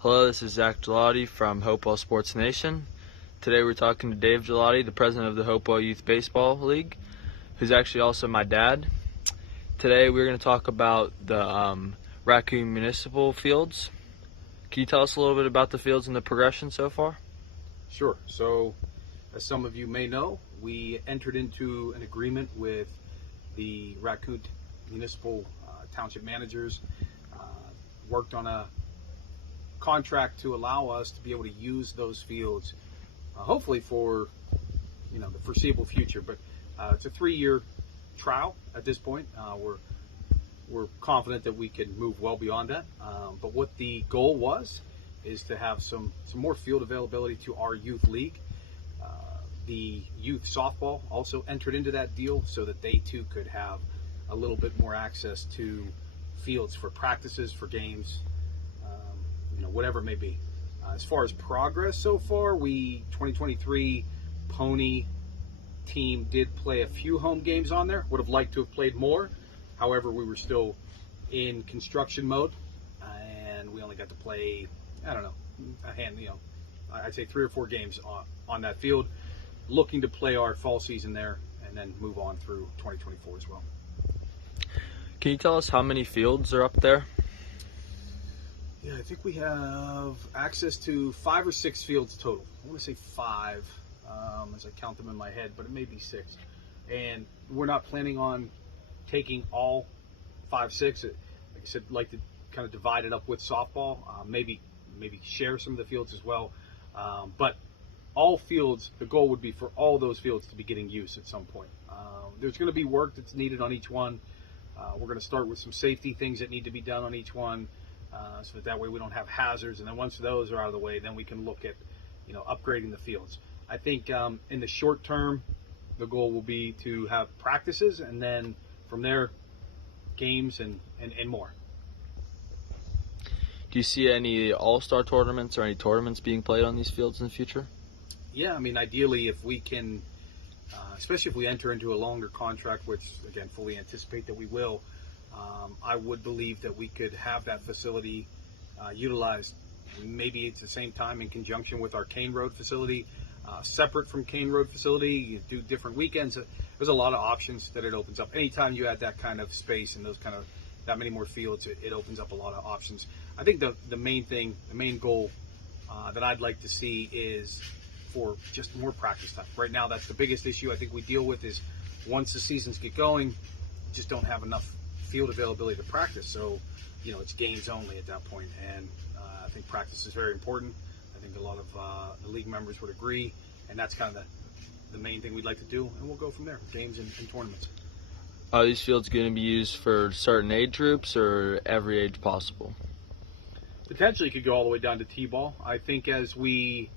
Hello, this is Zach Gigliotti from Hopewell Sports Nation. Today we're talking to Dave Gigliotti, the president of the Hopewell Youth Baseball League, who's actually also my dad. Today we're going to talk about the Raccoon Municipal Fields. Can you tell us a little bit about the fields and the progression so far? Sure. So, as some of you may know, we entered into an agreement with the Raccoon Municipal Township managers, worked on a contract to allow us to be able to use those fields, hopefully for the foreseeable future. But it's a 3-year trial at this point. We're confident that we can move well beyond that. But what the goal was is to have some more field availability to our youth league. The youth softball also entered into that deal so that they too could have a little bit more access to fields for practices, for games, whatever it may be. As far as progress so far, 2023 Pony team did play a few home games on there. Would have liked to have played more. However, we were still in construction mode, and we only got to play, I'd say 3 or 4 games on that field. Looking to play our fall season there and then move on through 2024 as well. Can you tell us how many fields are up there? Yeah, I think we have access to 5 or 6 fields total. I want to say 5 as I count them in my head, but it may be 6. And we're not planning on taking all 5, 6. Like I said, like to kind of divide it up with softball, maybe share some of the fields as well. But all fields, the goal would be for all those fields to be getting use at some point. There's going to be work that's needed on each one. We're going to start with some safety things that need to be done on each one, so that way we don't have hazards. And then once those are out of the way, then we can look at, upgrading the fields. I think in the short term, the goal will be to have practices, and then from there, games and more. Do you see any all-star tournaments or any tournaments being played on these fields in the future? Yeah, I mean, ideally, if we can, especially if we enter into a longer contract, which, again, fully anticipate that we will, I would believe that we could have that facility utilized maybe at the same time in conjunction with our Kane Road facility, separate from Kane Road facility. You do different weekends. There's a lot of options that it opens up. Anytime you add that kind of space and that many more fields, it opens up a lot of options. I think the main goal that I'd like to see is for just more practice time. Right now, that's the biggest issue I think we deal with is once the seasons get going, just don't have enough field availability to practice. So, it's games only at that point. And I think practice is very important. I think a lot of the league members would agree. And that's kind of the main thing we'd like to do. And we'll go from there, games and tournaments. Are these fields going to be used for certain age groups or every age possible? Potentially could go all the way down to T-ball. I think as we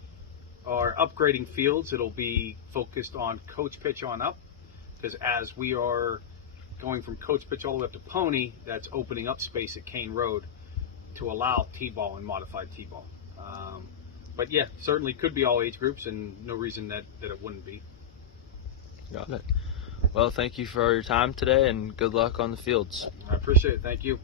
are upgrading fields, it'll be focused on coach pitch on up, because as we are going from coach pitch all the way up to Pony, that's opening up space at Kane Road to allow T-ball and modified T-ball. But yeah, certainly could be all age groups, and no reason that it wouldn't be. Got it. Well, thank you for your time today, and good luck on the fields. I appreciate it. Thank you.